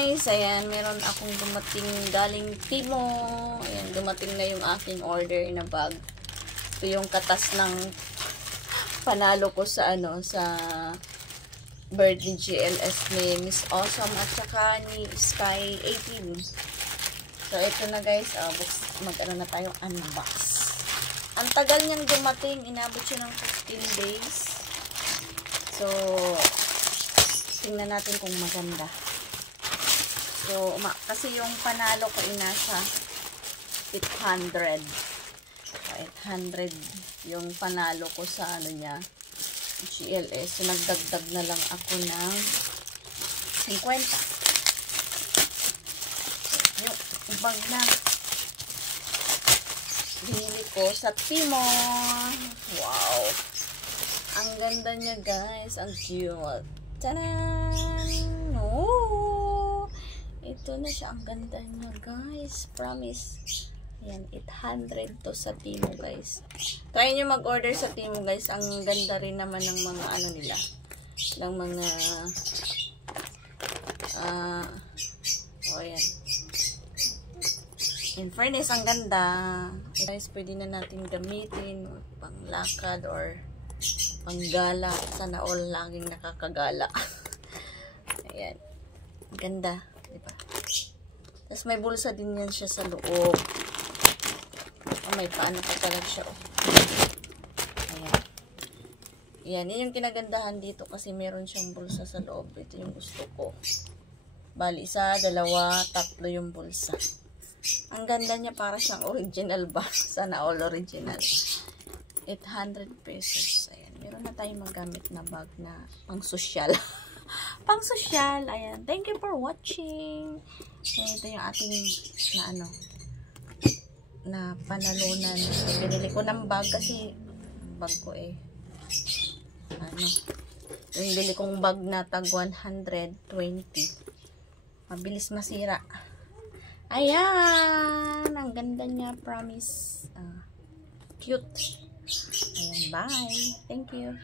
guys, ayan, meron akong dumating galing Timo. Ayan, dumating na yung aking order na bag. Ito yung katas ng panalo ko sa birthday GLS ni Miss Awesome at saka ni Sky 18. So, ito na guys, mag-ano na tayong unbox. Ang tagal niyang dumating, inabot siya ng 15 days. So, tingnan natin kung maganda. So, kasi yung panalo ko nasa 800. 800 yung panalo ko sa niya, GLS. So, nagdagdag na lang ako ng 50. Yung bag na binili ko sa Timo. Wow! Ang ganda niya guys. Ang cute. Tanan! Oh! Ito na siya. Ang ganda niya guys. Promise. Ayan, 800 to sa Timo guys. Try nyo mag-order sa Timo guys. Ang ganda rin naman ng mga nila. Ng mga ayan. In fairness, ang ganda. Guys, pwede na natin gamitin panglakad or panggala. Sana all laging nakakagala. Ayan. Ganda. Diba? Tapos may bulsa din yan siya sa loob. May paano pa talaga siya. Ayan. Ayan. Yan yung kinagandahan dito kasi meron siyang bulsa sa loob. Ito yung gusto ko. Bali, 1, 2, 3 yung bulsa. Ang ganda niya, para siyang original ba? Sana all original. 800 pesos. Ayan. Meron na tayong magamit na bag na pang sosyal. Pang sosyal. Ayan. Thank you for watching. Ayan, ito yung ating na panalunan. Binili ko ng bag kasi bag ko yung bili kong bag na tag 120. Mabilis masira. Ayan! Ang ganda niya, promise. Cute. Ayan, bye. Thank you.